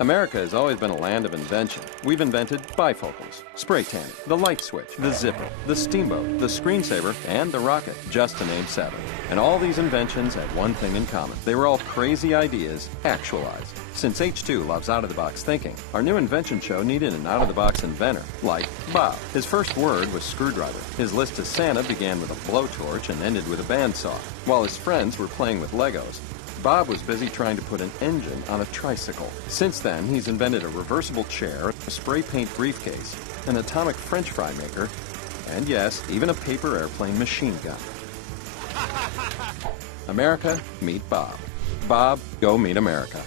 America has always been a land of invention. We've invented bifocals, spray tanning, the light switch, the zipper, the steamboat, the screensaver, and the rocket, just to name 7. And all these inventions had one thing in common. They were all crazy ideas actualized. Since H2 loves out-of-the-box thinking, our new invention show needed an out-of-the-box inventor, like Bob. His first word was screwdriver. His list to Santa began with a blowtorch and ended with a bandsaw. While his friends were playing with Legos, Bob was busy trying to put an engine on a tricycle. Since then, he's invented a reversible chair, a spray paint briefcase, an atomic French fry maker, and yes, even a paper airplane machine gun. America, meet Bob. Bob, go meet America.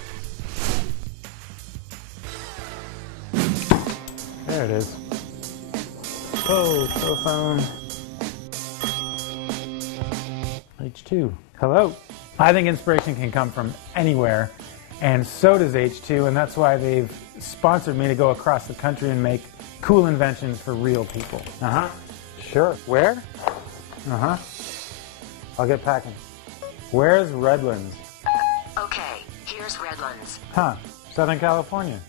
There it is. Oh, telephone. H2. Hello. I think inspiration can come from anywhere, and so does H2, and that's why they've sponsored me to go across the country and make cool inventions for real people. Uh-huh. Sure. Where? Uh-huh. I'll get packing. Where's Redlands? Okay, here's Redlands. Huh. Southern California.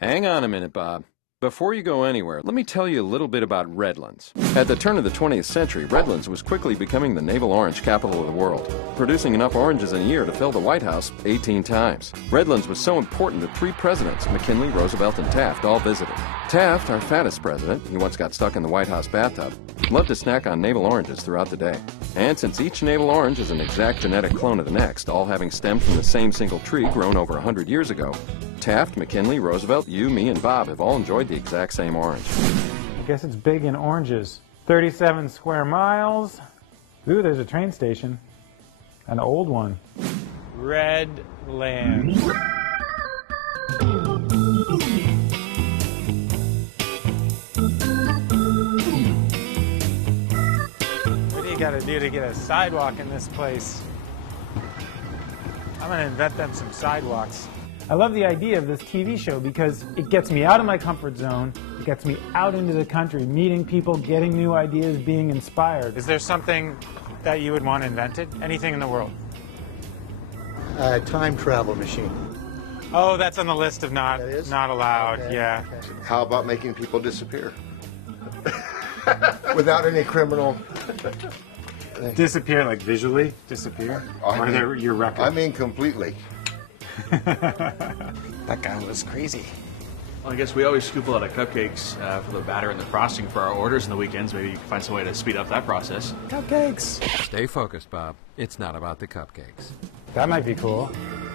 Hang on a minute, Bob. Before you go anywhere, let me tell you a little bit about Redlands. At the turn of the 20th century, Redlands was quickly becoming the navel orange capital of the world, producing enough oranges in a year to fill the White House 18 times. Redlands was so important that 3 presidents, McKinley, Roosevelt, and Taft, all visited. Taft, our fattest president, he once got stuck in the White House bathtub, loved to snack on navel oranges throughout the day. And since each navel orange is an exact genetic clone of the next, all having stemmed from the same single tree grown over 100 years ago, Taft, McKinley, Roosevelt, you, me, and Bob have all enjoyed the exact same orange. I guess it's big in oranges. 37 square miles. Ooh, there's a train station. An old one. Redlands. What do you gotta do to get a sidewalk in this place? I'm gonna invent them some sidewalks. I love the idea of this TV show because it gets me out of my comfort zone, it gets me out into the country, meeting people, getting new ideas, being inspired. Is there something that you would want invented? Anything in the world? A time travel machine. Oh, that's on the list of not allowed, Okay. yeah. Okay. How about making people disappear? Without any criminal... Disappear, like visually disappear? Or they're your record? I mean completely. That guy was crazy. Well, I guess we always scoop a lot of cupcakes for the batter and the frosting for our orders on the weekends. Maybe you can find some way to speed up that process. Cupcakes. Stay focused, Bob. It's not about the cupcakes. That might be cool.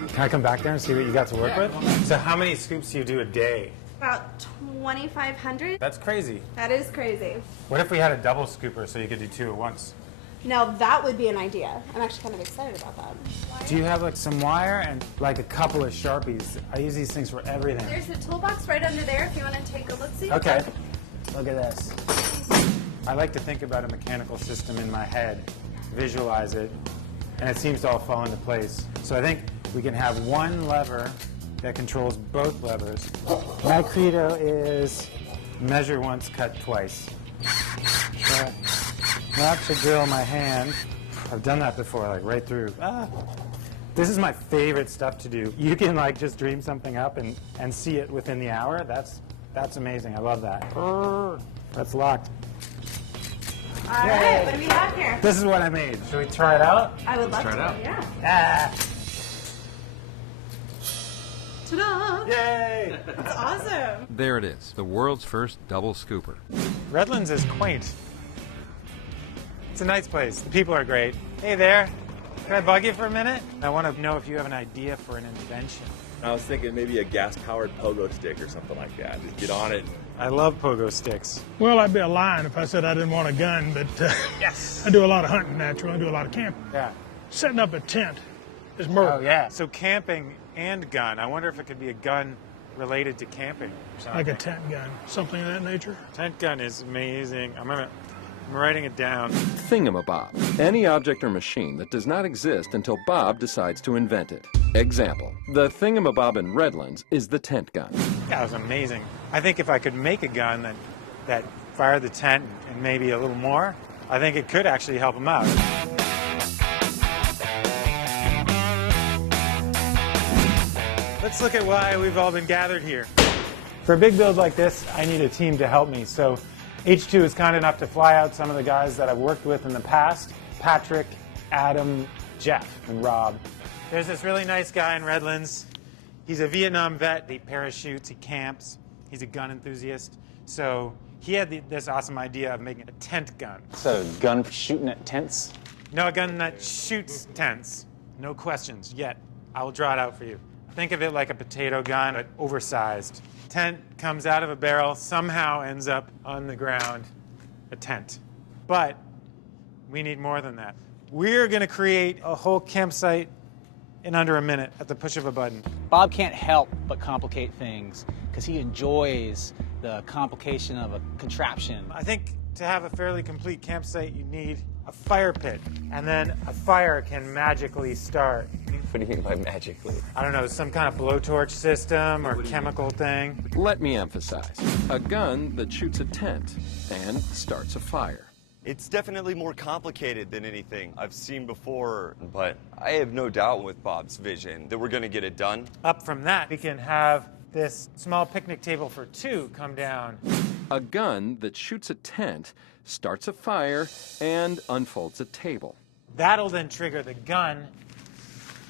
Can I come back there and see what you got to work with? So how many scoops do you do a day? About 2,500. That's crazy. That is crazy. What if we had a double scooper so you could do 2 at once? Now that would be an idea. I'm actually kind of excited about that. Do you have like some wire and like a couple of Sharpies? I use these things for everything. There's a toolbox right under there if you want to take a look-see. Okay. Look at this. I like to think about a mechanical system in my head, visualize it, and it seems to all fall into place. So I think we can have one lever that controls both levers. My credo is measure once, cut twice. Not to drill my hand. I've done that before, like right through. Ah. This is my favorite stuff to do. You can like just dream something up and see it within the hour. That's amazing. I love that. That's locked. All right, what do we have here? This is what I made. Should we try it out? I would love try to. it out. Yeah. Ah. Ta-da! Yay! That's awesome. There it is, the world's first double scooper. Redlands is quaint. It's a nice place. The people are great. Hey there. Can I bug you for a minute? I want to know if you have an idea for an invention. I was thinking maybe a gas-powered pogo stick or something like that. Just get on it. I love pogo sticks. Well, I'd be a lying if I said I didn't want a gun, but Yes. I do a lot of hunting naturally. I do a lot of camping. Yeah. Setting up a tent is murder. Oh, yeah. So camping and gun. I wonder if it could be a gun related to camping or something. Like a tent gun, something of that nature. Tent gun is amazing. I'm writing it down. ThingamaBob. Any object or machine that does not exist until Bob decides to invent it. Example. The ThingamaBob in Redlands is the tent gun. That was amazing. I think if I could make a gun that fired the tent and maybe a little more, I think it could actually help them out. let's look at why we've all been gathered here. For a big build like this, I need a team to help me. So H2 is kind enough to fly out some of the guys that I've worked with in the past. Patrick, Adam, Jeff, and Rob. There's this really nice guy in Redlands. He's a Vietnam vet. He parachutes, he camps. He's a gun enthusiast. So he had this awesome idea of making a tent gun. So a gun for shooting at tents? No, a gun that shoots tents. No questions yet. I will draw it out for you. Think of it like a potato gun, but oversized. Tent comes out of a barrel, somehow ends up on the ground, a tent. But we need more than that. We're going to create a whole campsite in under a minute at the push of a button. Bob can't help but complicate things because he enjoys the complication of a contraption. I think to have a fairly complete campsite, you need a fire pit, and then a fire can magically start. What do you mean by magically? I don't know, some kind of blowtorch system or chemical thing. Let me emphasize, a gun that shoots a tent and starts a fire. It's definitely more complicated than anything I've seen before, but I have no doubt with Bob's vision that we're going to get it done. Up from that, we can have this small picnic table for two come down. A gun that shoots a tent, starts a fire, and unfolds a table. That'll then trigger the gun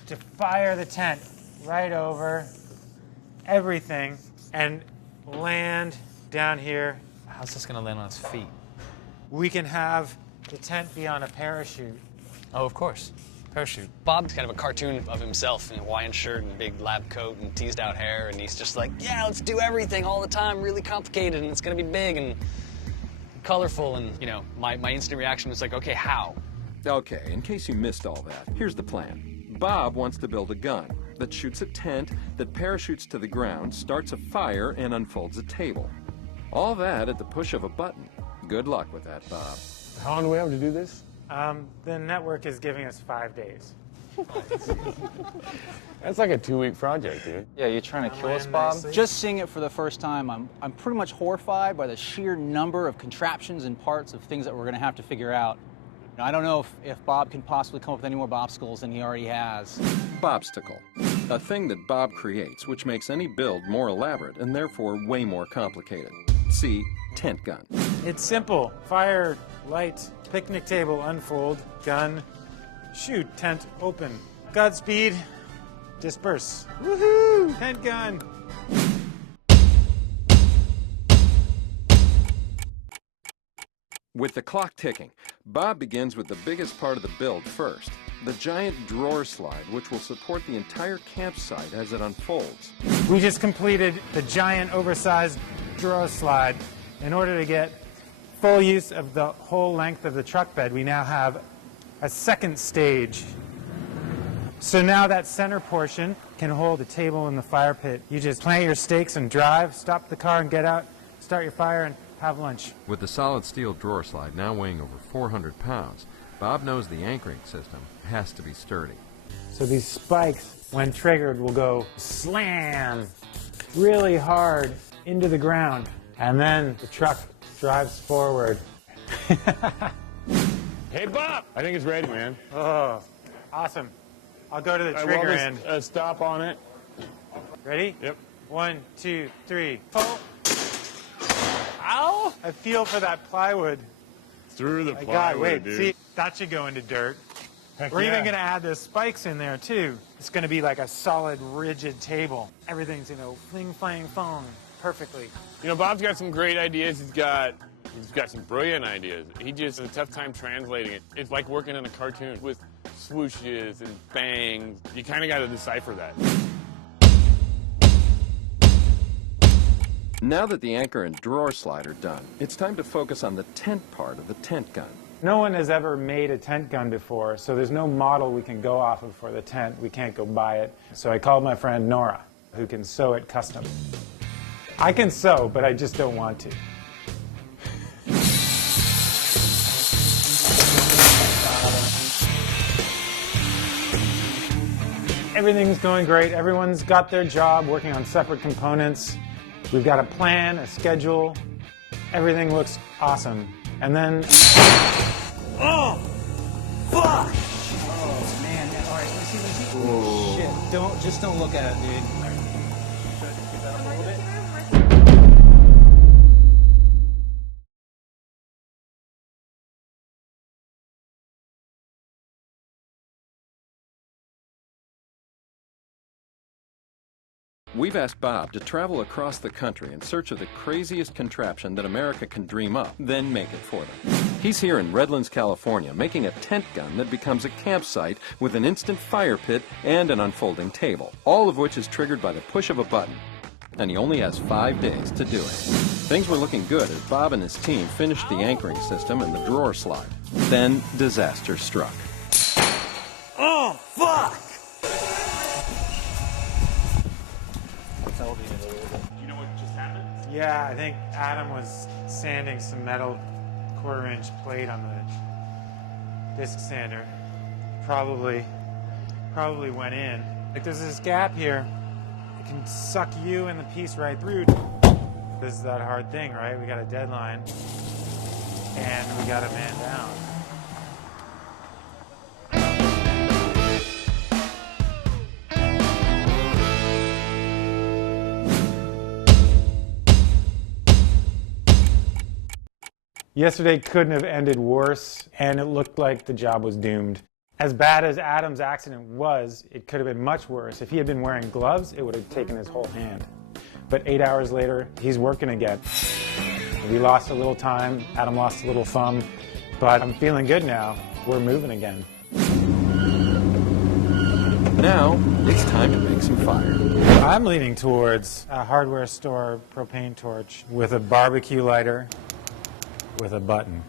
to fire the tent right over everything and land down here. How's this gonna land on its feet? We can have the tent be on a parachute. Oh, of course. Parachute. Bob's kind of a cartoon of himself in a Hawaiian shirt and big lab coat and teased out hair, and he's just like, yeah, let's do everything all the time, really complicated, and it's gonna be big and colorful, and, you know, my instant reaction was like, okay, how? Okay, in case you missed all that, here's the plan. Bob wants to build a gun that shoots a tent, that parachutes to the ground, starts a fire, and unfolds a table. All that at the push of a button. Good luck with that, Bob. How long do we have to do this? The network is giving us 5 days. That's like a 2-week project, dude. Yeah, you're trying to kill us, Bob? Just seeing it for the first time, I'm pretty much horrified by the sheer number of contraptions and parts of things that we're going to have to figure out. Now, I don't know if Bob can possibly come up with any more Bobsticles than he already has. Bobsticle, a thing that Bob creates which makes any build more elaborate and therefore way more complicated. See tent gun. It's simple. Fire, light, picnic table, unfold, gun, shoot, tent, open. Godspeed, disperse. Woohoo! Tent gun. With the clock ticking, Bob begins with the biggest part of the build first, the giant drawer slide which will support the entire campsite as it unfolds. We just completed the giant oversized drawer slide. In order to get full use of the whole length of the truck bed, we now have a second stage. So now that center portion can hold a table in the fire pit. You just plant your stakes and drive, stop the car and get out, start your fire and have lunch. With the solid steel drawer slide now weighing over 400 pounds, Bob knows the anchoring system has to be sturdy. So these spikes, when triggered, will go slam really hard into the ground. And then the truck drives forward. Hey, Bob! I think it's ready, man. Oh, awesome. I'll go to the trigger end. Stop on it. Ready? Yep. 1, 2, 3. Oh! Ow! I feel for that plywood. Through the My plywood, God, wait, dude. see, that should go into dirt. Heck We're yeah. even going to add the spikes in there, too. It's going to be like a solid, rigid table. Everything's, you know, fling, flang, fong, perfectly. You know, Bob's got some great ideas. He's got some brilliant ideas. He just has a tough time translating it. It's like working in a cartoon with swooshes and bangs. You kind of got to decipher that. Now that the anchor and drawer slide are done, it's time to focus on the tent part of the tent gun. No one has ever made a tent gun before, so there's no model we can go off of for the tent. We can't go buy it. So I called my friend Nora, who can sew it custom. I can sew, but I just don't want to. Everything's going great. Everyone's got their job working on separate components. We've got a plan, a schedule. Everything looks awesome. And then... Oh! Fuck! Oh, man. All right, let me see. Shit, just don't look at it, dude. We've asked Bob to travel across the country in search of the craziest contraption that America can dream up, then make it for them. He's here in Redlands, California, making a tent gun that becomes a campsite with an instant fire pit and an unfolding table, all of which is triggered by the push of a button. And he only has 5 days to do it. Things were looking good as Bob and his team finished the anchoring system and the drawer slide. Then disaster struck. Oh, fuck! Do you know what just happened? Yeah, I think Adam was sanding some metal 1/4-inch plate on the disc sander. Probably went in. Like, there's this gap here. It can suck you and the piece right through. This is that hard thing, right? We got a deadline, and we got a man down. Yesterday couldn't have ended worse, and it looked like the job was doomed. As bad as Adam's accident was, it could have been much worse. If he had been wearing gloves, it would have taken his whole hand. But 8 hours later, he's working again. We lost a little time, Adam lost a little thumb, but I'm feeling good now. We're moving again. Now, it's time to make some fire. I'm leaning towards a hardware store propane torch with a barbecue lighter with a button.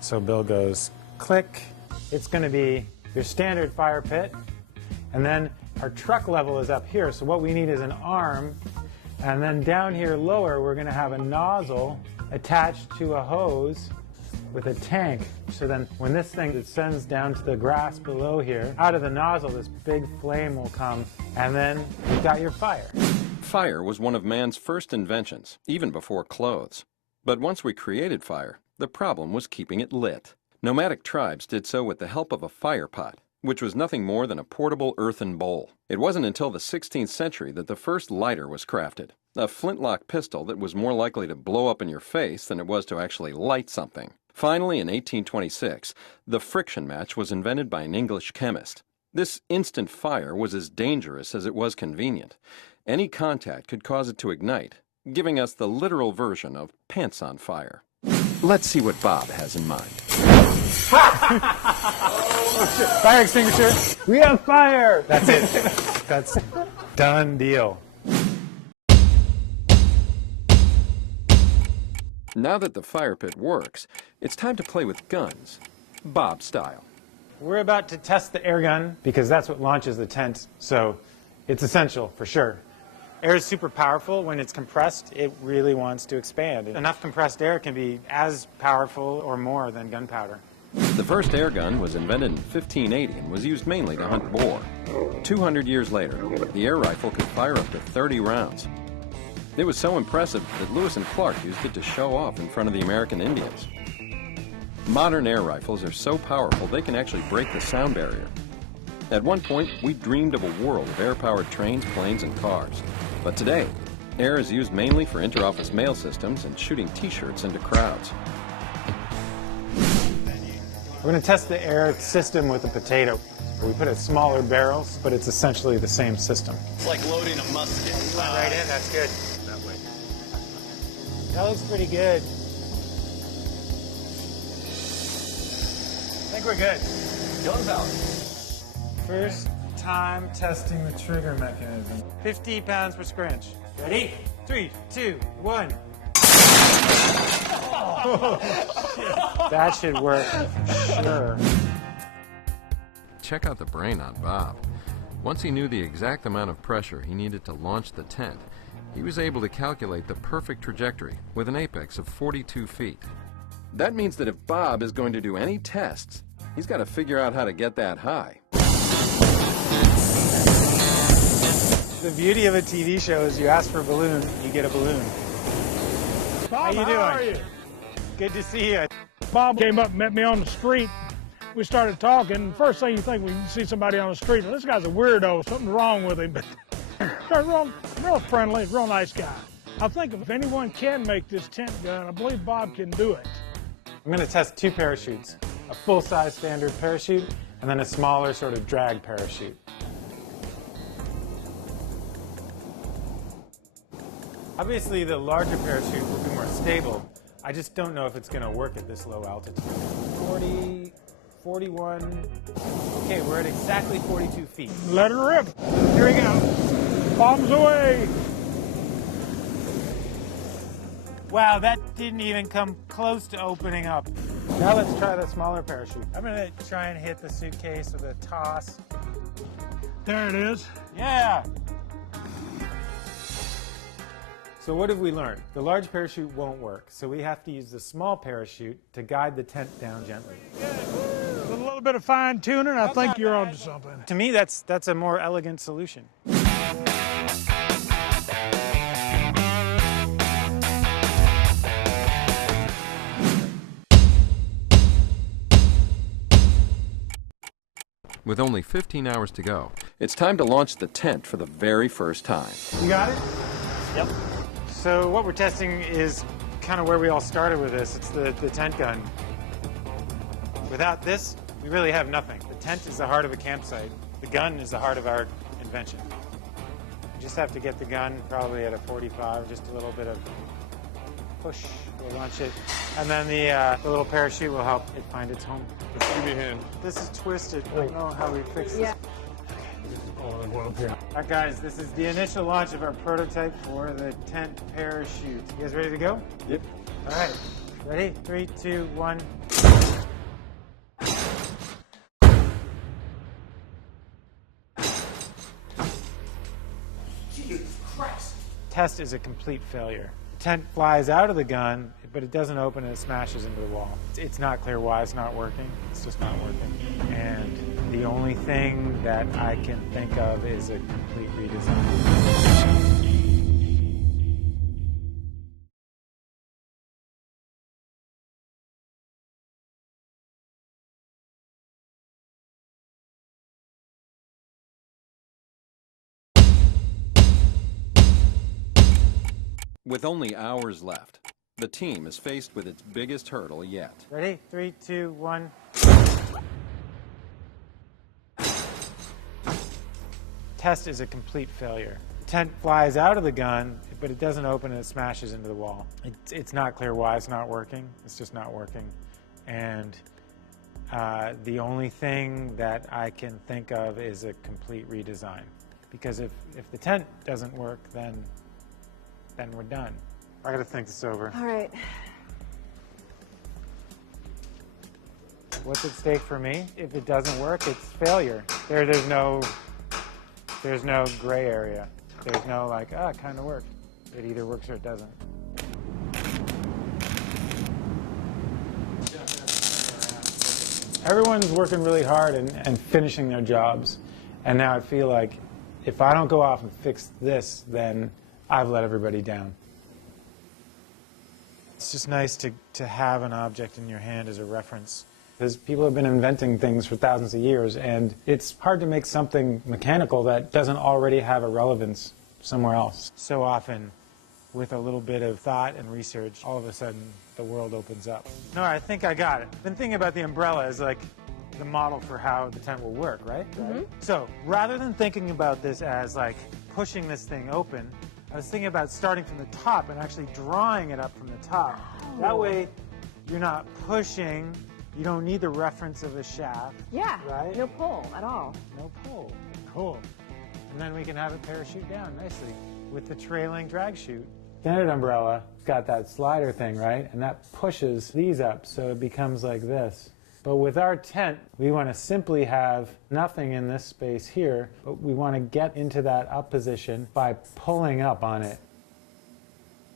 So Bill goes, click. It's going to be your standard fire pit. And then our truck level is up here. So what we need is an arm. And then down here lower, we're going to have a nozzle attached to a hose with a tank. So then when this thing descends down to the grass below here, out of the nozzle, this big flame will come. And then you've got your fire. Fire was one of man's first inventions, even before clothes. But once we created fire, the problem was keeping it lit. Nomadic tribes did so with the help of a fire pot, which was nothing more than a portable earthen bowl. It wasn't until the 16th century that the first lighter was crafted, a flintlock pistol that was more likely to blow up in your face than it was to actually light something. Finally, in 1826, the friction match was invented by an English chemist. This instant fire was as dangerous as it was convenient. Any contact could cause it to ignite, giving us the literal version of pants on fire. Let's see what Bob has in mind. Fire extinguisher. We have fire. That's it. That's done deal. Now that the fire pit works, it's time to play with guns, Bob style. We're about to test the air gun because that's what launches the tent, so it's essential for sure. Air is super powerful. When it's compressed, it really wants to expand. Enough compressed air can be as powerful or more than gunpowder. The first air gun was invented in 1580 and was used mainly to hunt boar. 200 years later, the air rifle could fire up to 30 rounds. It was so impressive that Lewis and Clark used it to show off in front of the American Indians. Modern air rifles are so powerful they can actually break the sound barrier. At one point, we dreamed of a world of air-powered trains, planes, and cars. But today, air is used mainly for inter-office mail systems and shooting T-shirts into crowds. We're going to test the air system with a potato. We put it smaller barrels, but it's essentially the same system. It's like loading a musket. Went right in, that's good. That way. That looks pretty good. I think we're good. Gunpowder. First time testing the trigger mechanism. 50 pounds per square inch. Ready? 3, 2, 1. Oh, that should work for sure. Check out the brain on Bob. Once he knew the exact amount of pressure he needed to launch the tent, he was able to calculate the perfect trajectory with an apex of 42 feet. That means that if Bob is going to do any tests, he's got to figure out how to get that high. The beauty of a TV show is you ask for a balloon, you get a balloon. Bob, how you doing? How are you? Good to see you. Bob came up and met me on the street. We started talking. First thing you think when you see somebody on the street, this guy's a weirdo, something's wrong with him. But real friendly, real nice guy. I think if anyone can make this tent gun, I believe Bob can do it. I'm going to test 2 parachutes, a full-size standard parachute and then a smaller sort of drag parachute. Obviously, the larger parachute will be more stable. I just don't know if it's going to work at this low altitude. 40, 41. Okay, we're at exactly 42 feet. Let her rip. Here we go. Bombs away. Wow, that didn't even come close to opening up. Now let's try the smaller parachute. I'm going to try and hit the suitcase with a toss. There it is. Yeah! So what have we learned? The large parachute won't work, so we have to use the small parachute to guide the tent down gently. With a little bit of fine tuning, I think you're onto something. To me, that's a more elegant solution. With only 15 hours to go, it's time to launch the tent for the very first time. You got it? Yep. So what we're testing is kind of where we all started with this. It's the tent gun. Without this, we really have nothing. The tent is the heart of a campsite. The gun is the heart of our invention. We just have to get the gun probably at a 45, just a little bit of push. We'll launch it. And then the little parachute will help it find its home. Give me a hand. This is twisted. I don't know how we fix this. All right, guys, this is the initial launch of our prototype for the tent parachute. You guys ready to go? Yep. All right. Ready? 3, 2, 1. Jesus Christ. Test is a complete failure. The tent flies out of the gun, but it doesn't open and it smashes into the wall. It's not clear why it's not working. It's just not working. And the only thing that I can think of is a complete redesign. With only hours left, the team is faced with its biggest hurdle yet. Ready? 3, 2, 1. Test is a complete failure. The tent flies out of the gun, but it doesn't open and it smashes into the wall. It's not clear why it's not working. It's just not working. And the only thing that I can think of is a complete redesign. Because if the tent doesn't work, then we're done. I gotta think this over. All right. What's at stake for me? If it doesn't work, it's failure. There's no gray area. There's no like, it kind of worked. It either works or it doesn't. Everyone's working really hard and finishing their jobs. And now I feel like if I don't go off and fix this, then I've let everybody down. It's just nice to have an object in your hand as a reference. Because people have been inventing things for thousands of years, and it's hard to make something mechanical that doesn't already have a relevance somewhere else. So often, with a little bit of thought and research, all of a sudden, the world opens up. No, I think I got it. I've been thinking about the umbrella as like the model for how the tent will work, right? Mm-hmm. So, rather than thinking about this as like pushing this thing open, I was thinking about starting from the top and actually drawing it up from the top. Oh. That way, you're not pushing. You don't need the reference of the shaft. Yeah. Right? No pull at all. No pull. Cool. And then we can have it parachute down nicely with the trailing drag chute. Standard umbrella got that slider thing, right? And that pushes these up so it becomes like this. But with our tent, we want to simply have nothing in this space here, but we want to get into that up position by pulling up on it.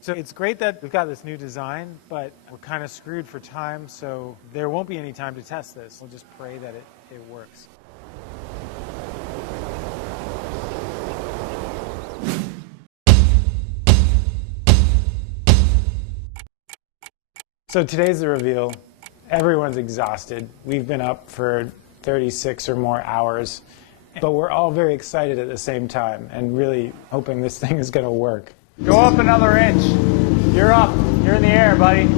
So it's great that we've got this new design, but we're kind of screwed for time, so there won't be any time to test this. We'll just pray that it works. So today's the reveal. Everyone's exhausted. We've been up for 36 or more hours, but we're all very excited at the same time and really hoping this thing is going to work. Go up another inch. You're up. You're in the air, buddy.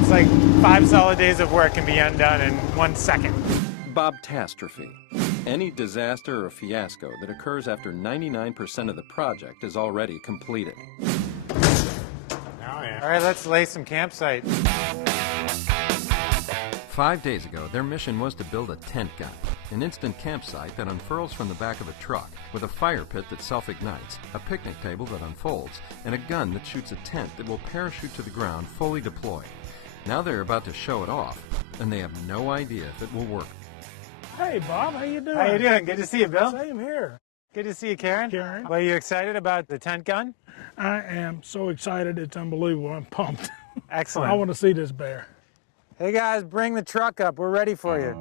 It's like 5 solid days of work can be undone in 1 second. Bobtastrophe. Any disaster or fiasco that occurs after 99% of the project is already completed. I am. All right, let's lay some campsite. 5 days ago, their mission was to build a tent gun, an instant campsite that unfurls from the back of a truck, with a fire pit that self-ignites, a picnic table that unfolds, and a gun that shoots a tent that will parachute to the ground fully deployed. Now they're about to show it off, and they have no idea if it will work. Hey, Bob, how you doing? How you doing? Good to see you, Bill. Same here. Good to see you, Karen. Karen. Well, are you excited about the tent gun? I am so excited. It's unbelievable. I'm pumped. Excellent. I want to see this bear. Hey, guys, bring the truck up. We're ready for you.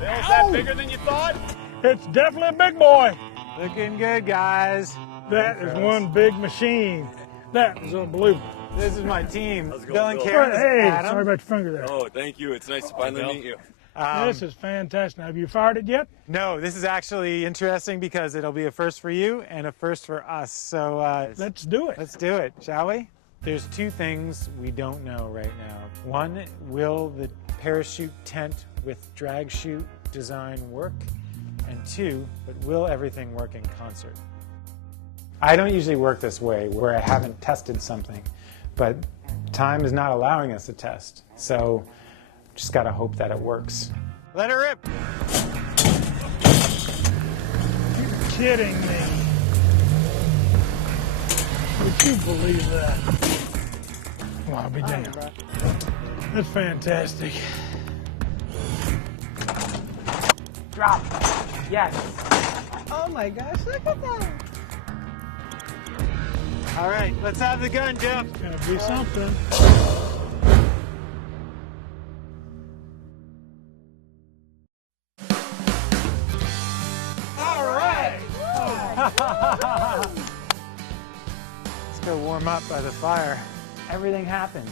Bill, is that bigger than you thought? It's definitely a big boy. Looking good, guys. That is one big machine. That is unbelievable. This is my team. How's it going, Bill and Bill? Karen. This is Hey, Adam. sorry about your finger there. Oh, thank you. It's nice to finally meet you. This is fantastic. Have you fired it yet? No, this is actually interesting because it'll be a first for you and a first for us. So Let's do it. let's do it, shall we? There's two things we don't know right now. One, will the parachute tent with drag chute design work? And two, but will everything work in concert? I don't usually work this way where I haven't tested something, but time is not allowing us to test. So just gotta hope that it works. Let it rip. You're kidding me. Would you believe that? Well, I'll be damned. That's fantastic. Drop. Yes. Oh my gosh, look at that. All right, let's have the gun, Jeff. It's gonna be something. All right. Let's go warm up by the fire. Everything happened.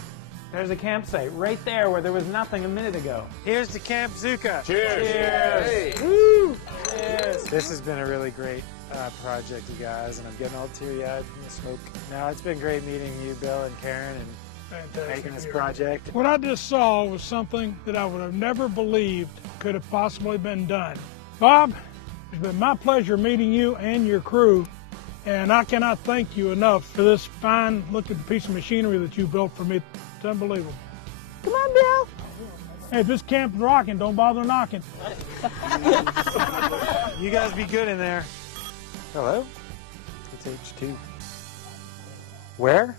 There's a campsite right there where there was nothing a minute ago. Here's to Camp Zuka. Cheers. Cheers. Hey. Woo. Cheers. This has been a really great project, you guys, and I'm getting all teary-eyed from the smoke. Now, it's been great meeting you, Bill and Karen, and Fantastic. making this project. What I just saw was something that I would have never believed could have possibly been done. Bob, it's been my pleasure meeting you and your crew, and I cannot thank you enough for this fine-looking piece of machinery that you built for me. It's unbelievable. Come on, Bill. Hey, if this camp's rocking, don't bother knocking. You guys be good in there. Hello? It's H2. Where?